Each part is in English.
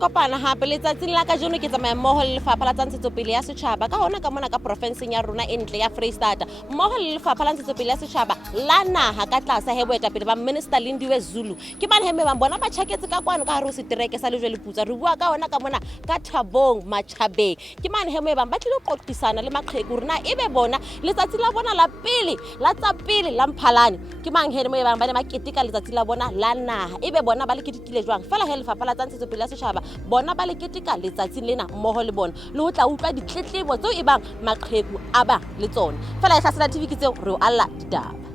kopana hape letsatsing la kajeno ke tsamaya mmoho le lefapha la tsa ntshetsopele ya setjhaba ka hona ka mona ka profenseng ya rona e ntle ya Freystata mmoho le lefapha la ntshetsopele ya setjhaba la naha ka tlasa he boetapele ba Minister Lindiwe Zulu ke mane heme bang bona ba tjhaketse ka kwano ka hare ho setereke sa lejwe leputsa re bua ka hona ka mona ka Thabong Matjhabeng ke mane heme bang ba tlile go qoqisana le maqheku rena ebe bona letsatsi la bona la pele la Mphalane ke mang heme bang ba ne maketika letsatsi la bona la naha ebe bona ba le ketikile jwang fela he lefapha la tsa ntshetsopele ya setjhaba bona ba le ketika letsatsing lena mmoho le bona le ho tla utlwa ditletlebo tseo e bang maqheku a ba le tsona fela e Hlasela TV ke tseo re o alla ditaba.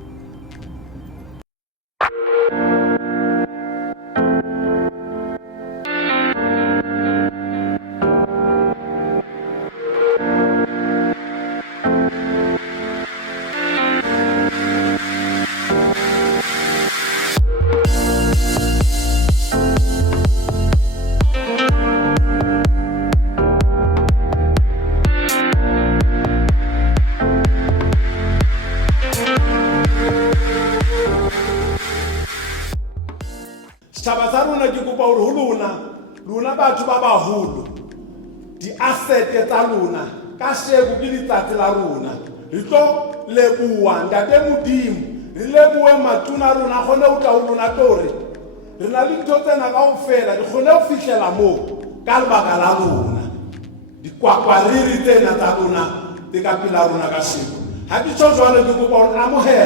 Setjhaba sa rona ke kopa hore ho lona batho ba baholo di-asset tsa lona ka sheko ke letsatsi la rona re tlo leboha ntate Modimo re lebohe matuna a rona kgone ho tla ho lona tore re na le ntho tsena kaofela di kgone ho fihlela moo ka lebaka la rona dikwakwariri tsena tsa rona di ka pela rona ka sheko ha ke tjho jwalo ke kopa hore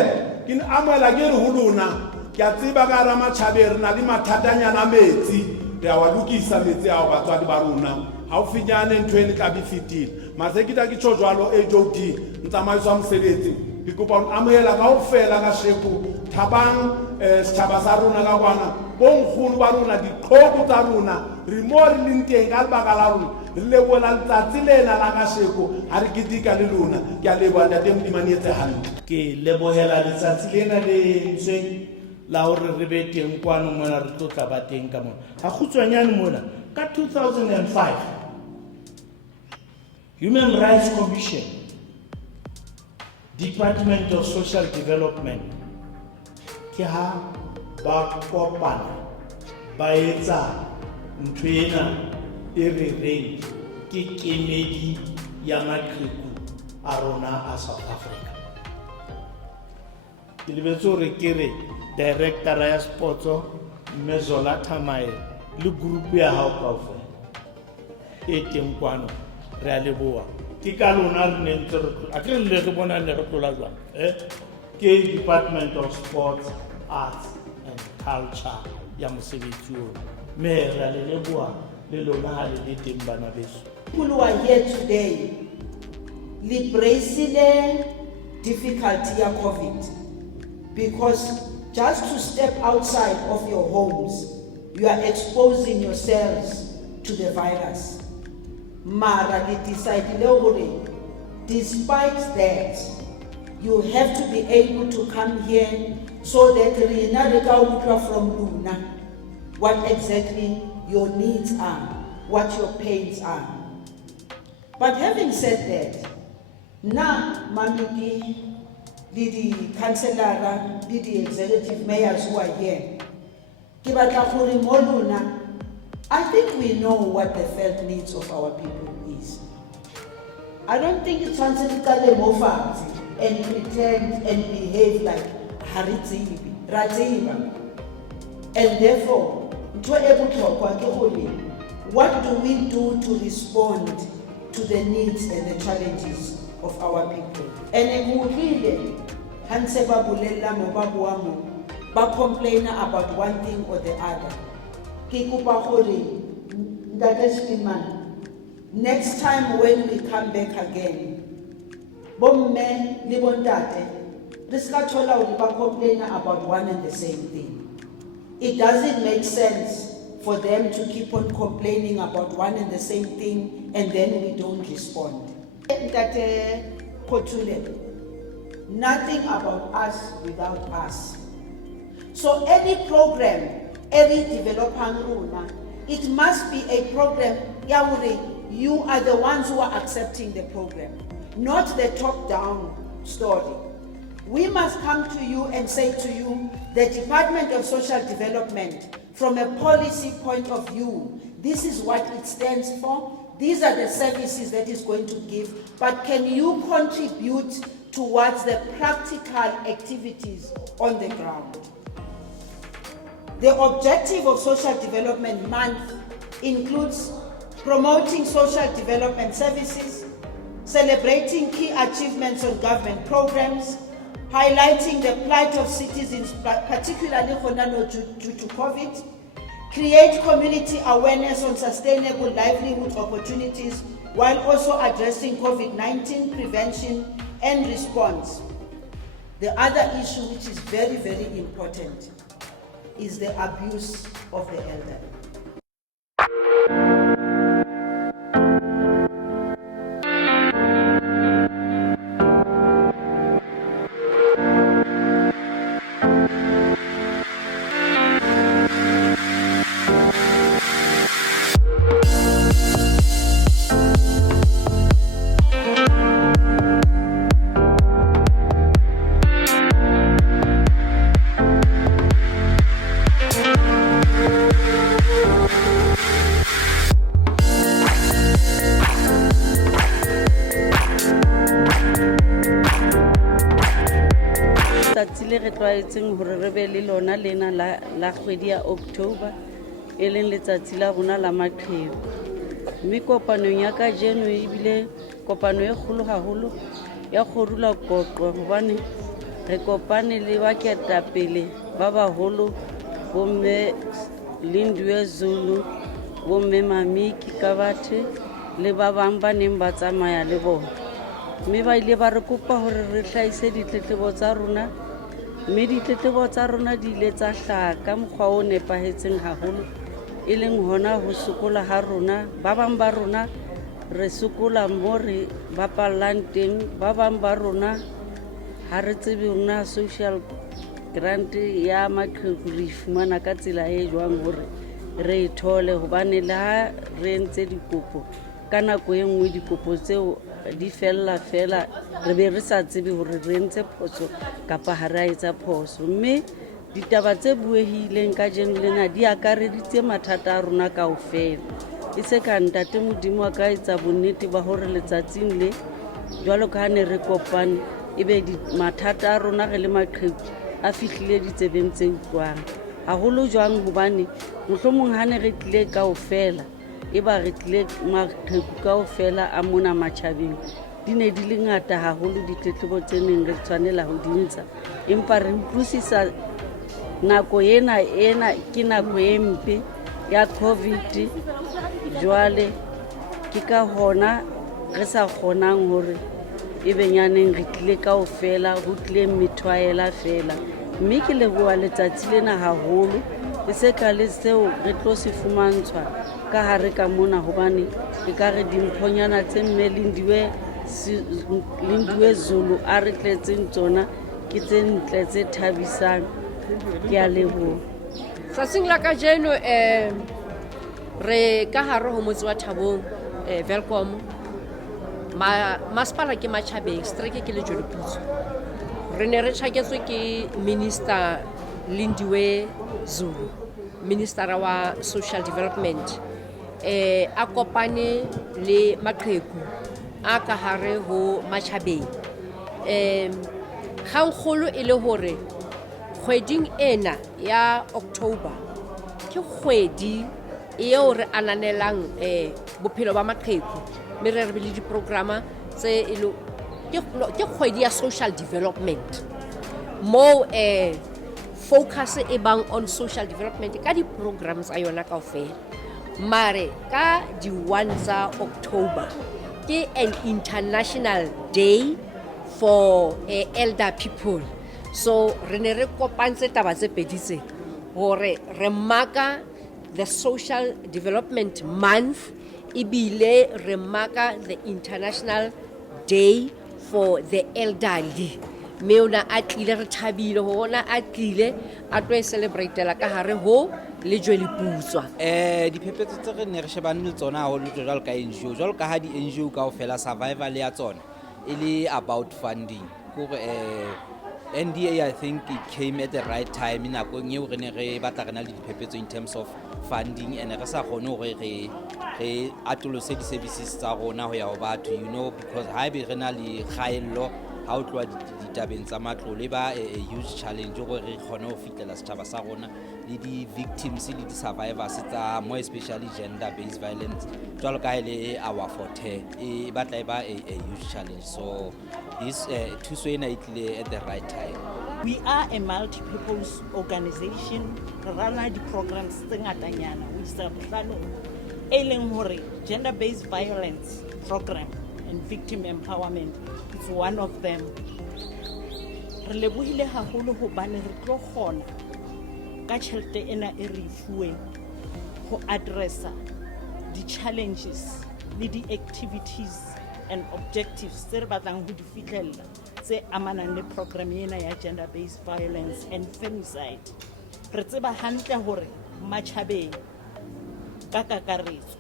ke amohela ke re ho lona ke a tseba ka hara Matjhabeng re na le mathatanyana metsi re a wa lokisa metsi ao batswadi ba rona haufinyane ntho ene tla be fetile mara se ke tla ke tjho jwalo HOD ntsamaiso wa mosebetsi ke kopa hore amohela kaofela ka sheko Thabang setjhaba sa rona ka kwana bonkgono ba rona diqhoko tsa rona re mo re leng teng ka lebaka la rona re lebohela letsatsi lena la ka sheko ha re ketika le lona ke a leboha ntate Modimo etse hantle ke lebohela letsatsi lena le entsweng la hore re be teng kwano mona re tlo tla ba teng ka mona ha kgutshwanyane mona ka 2005 Human Rights Commission Department of Social Development ke ha ba kopana ba etsa ntho ena e re reng ke kemedi ya maqheku a rona a South Africa ke lebetse hore ke re Director ya Sports Mezola Thamae le group ya hao kaofela e teng kwano re a leboha ke ka lona re ne ntse re a ke le re bona ne re tlola jwang ke Department of Sports Arts and Culture ya mosebetsi o me re a le leboha le lona ha le teng bana beso. People who are here today embracing difficulty ya COVID because just to step outside of your homes, you are exposing yourselves to the virus. Mara despite that, you have to be able to come here so that Rina from Luna what exactly your needs are, what your pains are. But having said that, now Mamiki, the councillor, the executive mayors who are here, I think we know what the felt needs of our people is. I don't think it's transitory more and pretend and behave like Ratiba. And therefore, what do we do to respond to the needs and the challenges of our people? And ba complain about one thing or the other. Next time when we come back again, complain about one and the same thing. It doesn't make sense for them to keep on complaining about one and the same thing and then we don't respond. Nothing about us without us. So any program, any development, it must be a program, you are the ones who are accepting the program, not the top-down story. We must come to you and say to you, the Department of Social Development, from a policy point of view, This is what it stands for. These are the services that it's going to give. But can you contribute towards the practical activities on the ground? The objective of Social Development Month includes promoting social development services, celebrating key achievements on government programs, highlighting the plight of citizens, particularly due to COVID, create community awareness on sustainable livelihood opportunities while also addressing COVID-19 prevention and response. The other issue which is very, very important is the abuse of the elderly. Tsatsi le re tlwaetseng hore re be le lona lena la kgwedi ya October e leng letsatsi la rona la maqheku. Mme kopanong ya kajeno e bile kopano e kgolo haholo ya kgorula qoqo hobane re kopane le baketapele ba baholo bomme Lindiwe Zulu, bomme Mamiki Kabathe le ba bang ba neng ba tsamaya le bona. Mme ba ile ba re kopa hore re hlahise ditletlebo tsa rona, mme ditletlebo tsa rona di ile tsa hlaha ka mokgwa o nepahetseng haholo, e leng hona ho sokola ha rona. Ba bang ba rona re sokola mo re bapallang teng, ba bang ba rona ha re tsebe hona social grant ya maqheku re fumana ka tsela e jwang hore re e thole, hobane le ha re entse dikopo ka nako e nngwe dikopo tseo di fella re be re sa tsebe hore re entse phoso kapa ha re a etsa phoso. Mme ditaba tse buehileng ka jeno lena di akareditse mathata a rona kaofela. E se ka ntate Modimo a ka etsa bonnete ba hore letsatsing le jwalo ka ha ne re kopane ebe mathata a rona re le maqheku a fihlile ditsebeng tse utlwang haholo jwang, hobane mohlomong ha ne re tlile kaofela e ba re tlile maqheku kaofela a mona matjhabeng, di ne di le ngata haholo ditletlebo tse neng re tshwanela ho di ntsha, empa re utlwisisa nako ena ke nako e mpe ya COVID. Jwale ke ka hona re sa kgonang hore e be nyaneng re tlile kaofela, ho tlile methwaela fela. Mme ke leboha letsatsi lena haholo, e se ka le seo re tlo se fumantshwa ka hare ka mona, hobane e ka re dimphonyana tse mme Lindiwe Zulu a re tletseng tsona ke tse ntle tse thabisang. Ke a leboha. Tsatsing la kajeno re ka hare ho motse wa Thabong Welkom masepala ke Matjhabeng, strike ke le Joliputso. Re ne re tjhaketswe ke Minister Lindiwe Zulu, Minister wa Social Development, a kopane le maqheku a ka hare ho Matjhabeng. Kgangkgolo e le hore kgweding ena ya October ke kgwedi eo re ananelang bophelo ba maqheku, mme re be le diprograma tse ke kgwedi ya social development mo focus e bang on social development ka di-programs a yona kaofela. Mare ka di-1 tsa October ke an international day for elder people, so re ne re kopantse taba tse pedi tse hore re maka the social development month, ibile re maka the international day for the elderly. Mme ona a tlile re thabile hona a tlile a tlo e celebratela ka hare ho le Jweliputswa. Diphephetso tse re ne re shebane le tsona haholo jwalo ka NGO, jwalo ka ha di NGO kaofela survival ya tsona e le about funding. NDA I think it came at the right time in nakong eo re ne re batla re na le diphephetso in terms of funding and re sa kgone hore re atolose di-services tsa rona ho ya ho batho, you know, because haebe re na le kgaello ha o tloha ditabeng tsa matlole ba a huge challenge gore re kgone ho fitlela setjhaba sa rona le di-victims le di-survivors tsa more especially gender-based violence jwalo ka ele our forte e batla e ba a huge challenge. So this thuso ena e tlile at the right time. We are a multi-purpose organization. Re rana di-programs tse ngatanyana ho isa bohlanong e leng hore gender-based violence program and victim empowerment is one of them. Re lebohile haholo hobane re tlo kgona ka tjhelete ena e re fuweng ho addressa di-challenges le di-activities and objectives tse re batlang ho di fihlella tse amanang le program ena ya gender-based violence and femicide. Re tseba hantle hore matjhabeng ka kakaretso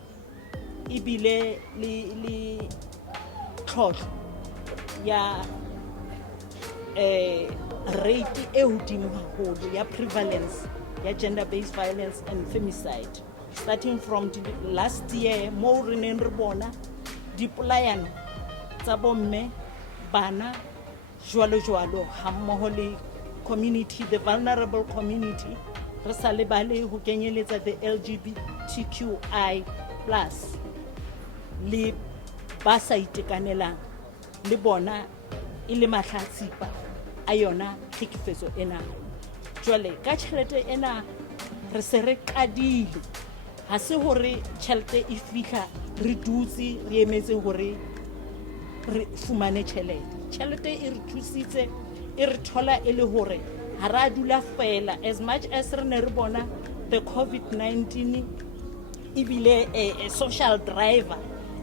ebile le tlhotlo ya rate e hodimo haholo ya prevalence ya gender-based violence and femicide, starting from last year mo re neng re bona dipolayano tsa bomme, bana, jwalo ha mmoho le community, the vulnerable community, re sa lebale ho kenyeletsa the LGBTQI+ le ba sa itekanelang le bona e le mahlatsipa a yona tlhekefetso ena. Jwale ka tjhelete ena re se re qadile, ha se hore tjhelete e fihla re dutse re emetse hore re fumane tjhelete e re thusitse e re thola e le hore ha ra dula fela, as much as re ne re bona the COVID-19 ebile a social driver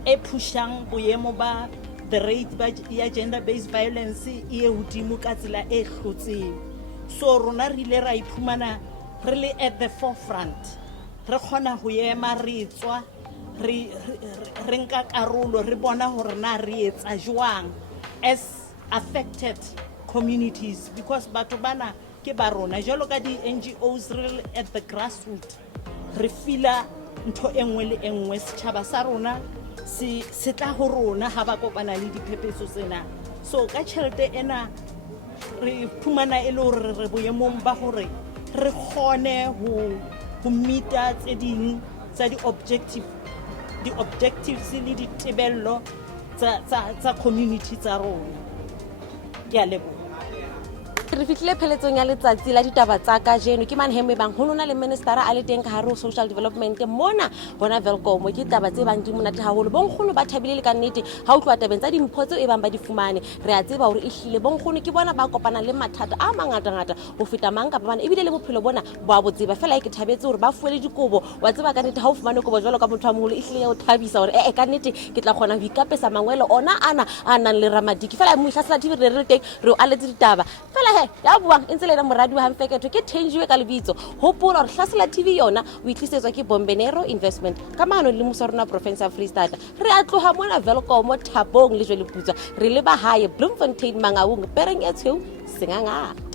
e pushang boemo ba the rate ba ya gender-based violence e hodimo ka tsela e hlotseng. So rona re ile ra iphumana re le at the forefront, re khona ho ema re tswa re nka karolo, re bona hore na re etsa jwang as affected communities, because batho bana ke ba rona jalo ka di NGOs re at the grassroots re fila ntho engwe le engwe setjhaba sa rona se tla ho rona ha ba kopana le diphephetso tsena. So ka tjhelete ena re phumana e le hore re boemong ba hore re khone ho meeta tse ding tsa di-objectives le ditebello tsa community tsa rona. Ke a leboha. Re fitlhile pheletsong ya letsatsi la ditaba tsa kajeno ke manheme bang ho lona le ministera a le teng ka hare ho social development mona bona Welkom ke taba tse bang di monate haholo bonkgono ba thabile le ka nnete ha o tloa tabeng tsa dimpho tse e bang ba di fumane re a tseba hore e hlile bonkgono ke bona ba kopana le mathata a mangata ho feta mang ka bana ebile le bophelo bona ba botseba fela ke thabetse hore ba fuele dikobo wa tseba ka nnete ha o fumane kobo jwalo ka motho a moholo e hlile ya o thabisa hore ka nnete ke tla kgona ho ikapesa mangwele ona ana a nang le ramadiki fela mo ihlasela TV re teng re o aletse ditaba fela ya buang e ntse le na moradi wa Hamfeketho ke Thenjiwe ka lebitso hopola hore Hlasela TV yona o itlisetswa ke Bombenero Investment ka mano le musa rona province ya Free State. Re a tloha mona Welkom Thabong le jwe le putswa re le ba hae Bloemfontein Mangaung pereng e tshweu senganga.